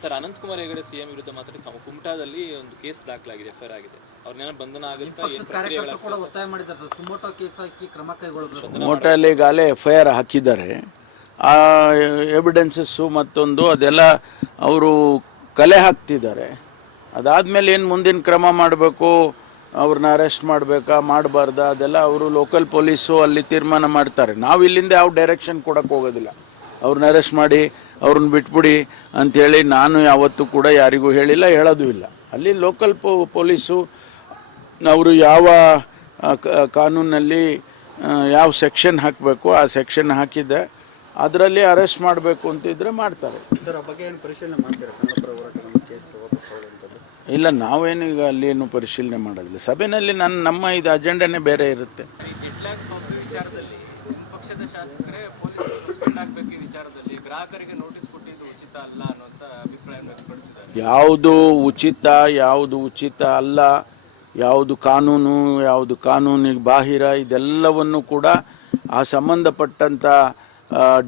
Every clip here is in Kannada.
ಸರ್, ಅನಂತಕುಮಾರ್ ಹೆಗಡೆ ಸಿಎಂ ವಿರುದ್ಧ ಮಾತ್ರ ಕುಮಟಾದಲ್ಲಿ ಒಂದು ಕೇಸ್ ದಾಖಲಾಗಿದೆ, ಎಫ್ಐಆರ್ ಆಗಿದೆ. ಅವ್ರನ್ನೆಲ್ಲ ಬಂಧನ ಆಗುತ್ತಾ? ಕುಮಟಾದಲ್ಲಿ ಈಗಾಗಲೇ ಎಫ್ಐಆರ್ ಹಾಕಿದ್ದಾರೆ. ಆ ಎವಿಡೆನ್ಸಸ್ಸು ಮತ್ತೊಂದು ಅದೆಲ್ಲ ಅವರು ಕಲೆ ಹಾಕ್ತಿದ್ದಾರೆ. ಅದಾದಮೇಲೆ ಏನು ಮುಂದಿನ ಕ್ರಮ ಮಾಡಬೇಕು, ಅವ್ರನ್ನ ಅರೆಸ್ಟ್ ಮಾಡಬೇಕಾ ಮಾಡಬಾರ್ದಾ ಅದೆಲ್ಲ ಅವರು ಲೋಕಲ್ ಪೊಲೀಸು ಅಲ್ಲಿ ತೀರ್ಮಾನ ಮಾಡ್ತಾರೆ. ನಾವು ಇಲ್ಲಿಂದ ಯಾವ ಡೈರೆಕ್ಷನ್ ಕೊಡೋಕ್ಕೆ ಹೋಗೋದಿಲ್ಲ. ಅವ್ರನ್ನ ಅರೆಸ್ಟ್ ಮಾಡಿ ಅವ್ರನ್ನ ಬಿಟ್ಬಿಡಿ ಅಂಥೇಳಿ ನಾನು ಯಾವತ್ತೂ ಕೂಡ ಯಾರಿಗೂ ಹೇಳಿಲ್ಲ, ಹೇಳೋದು ಇಲ್ಲ. ಅಲ್ಲಿ ಲೋಕಲ್ ಪೊಲೀಸು ಅವರು ಯಾವ ಕಾನೂನಲ್ಲಿ ಯಾವ ಸೆಕ್ಷನ್ ಹಾಕಬೇಕು ಆ ಸೆಕ್ಷನ್ ಹಾಕಿದ್ದೆ, ಅದರಲ್ಲಿ ಅರೆಸ್ಟ್ ಮಾಡಬೇಕು ಅಂತಿದ್ರೆ ಮಾಡ್ತಾರೆ. ಇಲ್ಲ, ನಾವೇನು ಈಗ ಅಲ್ಲಿ ಏನು ಪರಿಶೀಲನೆ ಮಾಡೋದಿಲ್ಲ. ಸಭೆಯಲ್ಲಿ ನಮ್ಮ ಇದು ಅಜೆಂಡಾನೇ ಬೇರೆ ಇರುತ್ತೆ. ಯಾವುದು ಉಚಿತ ಯಾವುದು ಉಚಿತ ಅಲ್ಲ, ಯಾವುದು ಕಾನೂನಿಗೆ ಬಾಹಿರ, ಇದೆಲ್ಲವನ್ನು ಕೂಡ ಆ ಸಂಬಂಧಪಟ್ಟಂಥ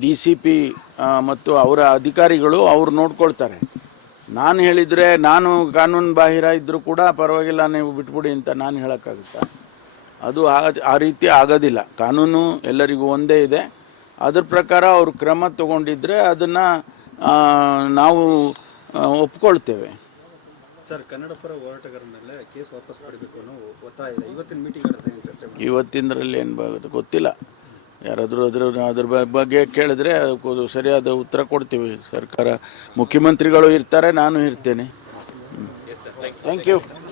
DCP ಮತ್ತು ಅವರ ಅಧಿಕಾರಿಗಳು ಅವ್ರು ನೋಡ್ಕೊಳ್ತಾರೆ. ನಾನು ಹೇಳಿದರೆ ನಾನು ಕಾನೂನು ಬಾಹಿರ ಇದ್ದರೂ ಕೂಡ ಪರವಾಗಿಲ್ಲ ನೀವು ಬಿಟ್ಬಿಡಿ ಅಂತ ನಾನು ಹೇಳೋಕ್ಕಾಗುತ್ತಾ? ಅದು ಆ ರೀತಿ ಆಗೋದಿಲ್ಲ. ಕಾನೂನು ಎಲ್ಲರಿಗೂ ಒಂದೇ ಇದೆ. ಅದ್ರ ಪ್ರಕಾರ ಅವರು ಕ್ರಮ ತಗೊಂಡಿದ್ರೆ ಅದನ್ನು ನಾವು ಒಪ್ಕೊಳ್ತೇವೆ. ಸರ್, ಕನ್ನಡ ಪರ ಹೋರಾಟಗಾರರ ಮೇಲೆ ಕೇಸ್ ವಾಪಸ್ ಪಡಿಬೇಕು ಅನ್ನೋ ಒತ್ತಾಯ ಇದೆ. ಇವತ್ತಿನ ಮೀಟಿಂಗ್ ಇವತ್ತಿನದ್ರಲ್ಲಿ ಏನು ಗೊತ್ತಿಲ್ಲ. ಯಾರಾದರೂ ಅದ್ರ ಬಗ್ಗೆ ಕೇಳಿದ್ರೆ ಅದಕ್ಕೆ ಸರಿಯಾದ ಉತ್ತರ ಕೊಡ್ತೀವಿ. ಸರ್ಕಾರ ಮುಖ್ಯಮಂತ್ರಿಗಳು ಇರ್ತಾರೆ, ನಾನು ಇರ್ತೇನೆ. Thank you.